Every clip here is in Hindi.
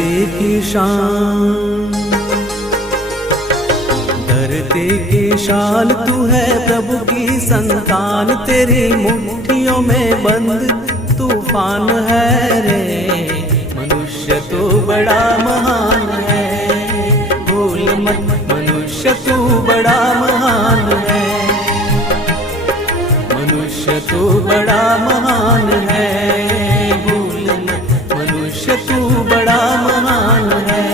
धरती की शान, धरती की शान तू है प्रभु की संतान, तेरी मुट्ठियों में बंद तूफान है रे। मनुष्य तू बड़ा महान है, भूल मत मनुष्य तू बड़ा महान है, मनुष्य तू बड़ा महान है, भूल मत मनुष्य तू बड़ा महान है।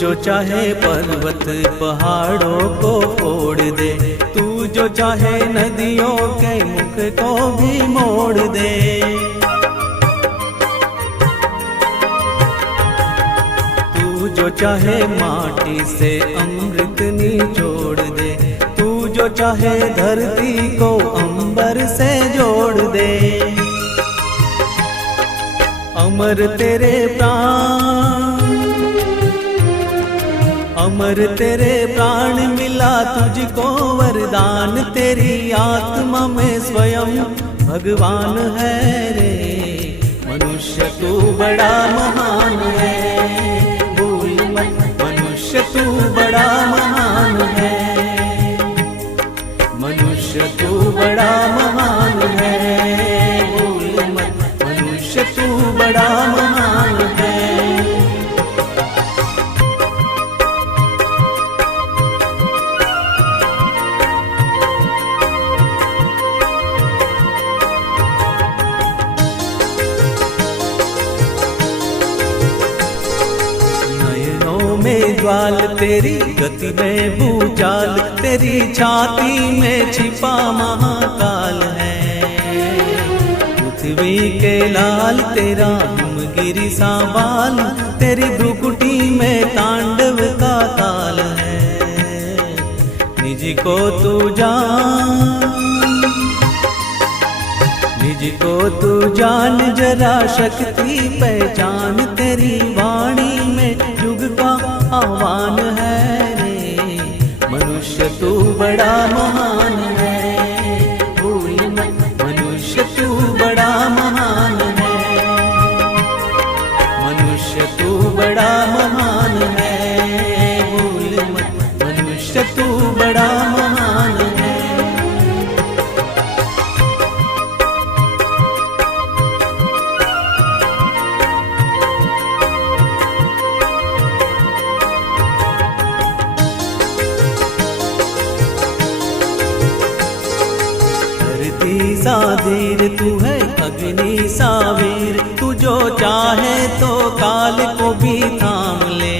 जो चाहे पर्वत पहाड़ों को फोड़ दे, तू जो चाहे नदियों के मुख को भी मोड़ दे। तू जो चाहे माटी से अमृत निचोड़ दे, तू जो चाहे धरती को अंबर से जोड़ दे। अमर तेरे प्राण, अमर तेरे प्राण मिला तुझको वरदान, तेरी आत्मा में स्वयं भगवान है रे। मनुष्य तू बड़ा महान है, भूल मत मनुष्य तू बड़ा महान है, मनुष्य तू बड़ा महान है, भूल मत मनुष्य तू बड़ा महान है। ज्वाल तेरी गति में भूचाल, तेरी छाती में छिपा महाकाल है। पृथ्वी के लाल तेरा हिमगिरी सा बाल, तेरी भ्रुकुटी में तांडव का ताल है। निज को तू जान, निज को तू जान जरा शक्ति पहचान, तेरी वाणी में युग का आह्वान है रे। मनुष्य तू बड़ा महान है, भूल मत मनुष्य तू बड़ा महान है, मनुष्य तू बड़ा महान है, भूल मत मनुष्य तू बड़ा महान है। सा धीर तू है अग्नि सा वीर, तू जो चाहे तो काल को भी थाम ले।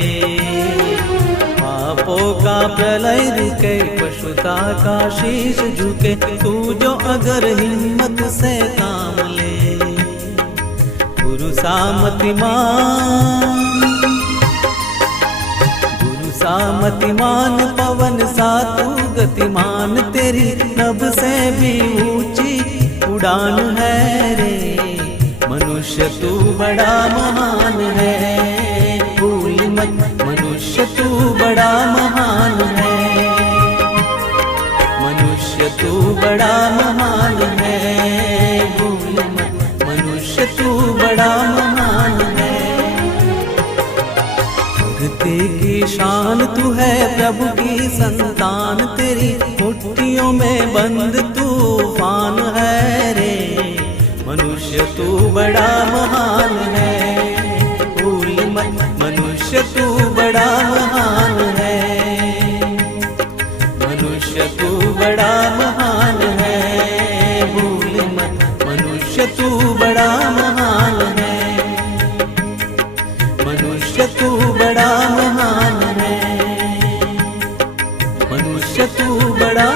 पापों का प्रलय रुके, पशुता का शीश झुके, तू जो अगर हिम्मत से काम ले। गुरु सा मतिमान, गुरु सा मतिमान, पवन सा तू गतिमान, तेरी नभ से भी ऊंची उड़ान है रे। मनुष्य तू बड़ा महान है, भूल मत मनुष्य तू बड़ा महान है, मनुष्य तू बड़ा महान है, भूल मत मनुष्य तू बड़ा महान है। धरती की शान तू है प्रभु की संतान, तेरी मुट्ठियों में बंद तूफान है रे। मनुष्य तू बड़ा महान है, भूल मत मनुष्य तू बड़ा महान है, मनुष्य तू बड़ा महान है, भूल मत मनुष्य तू बड़ा महान है, मनुष्य तू बड़ा महान है, मनुष्य तू बड़ा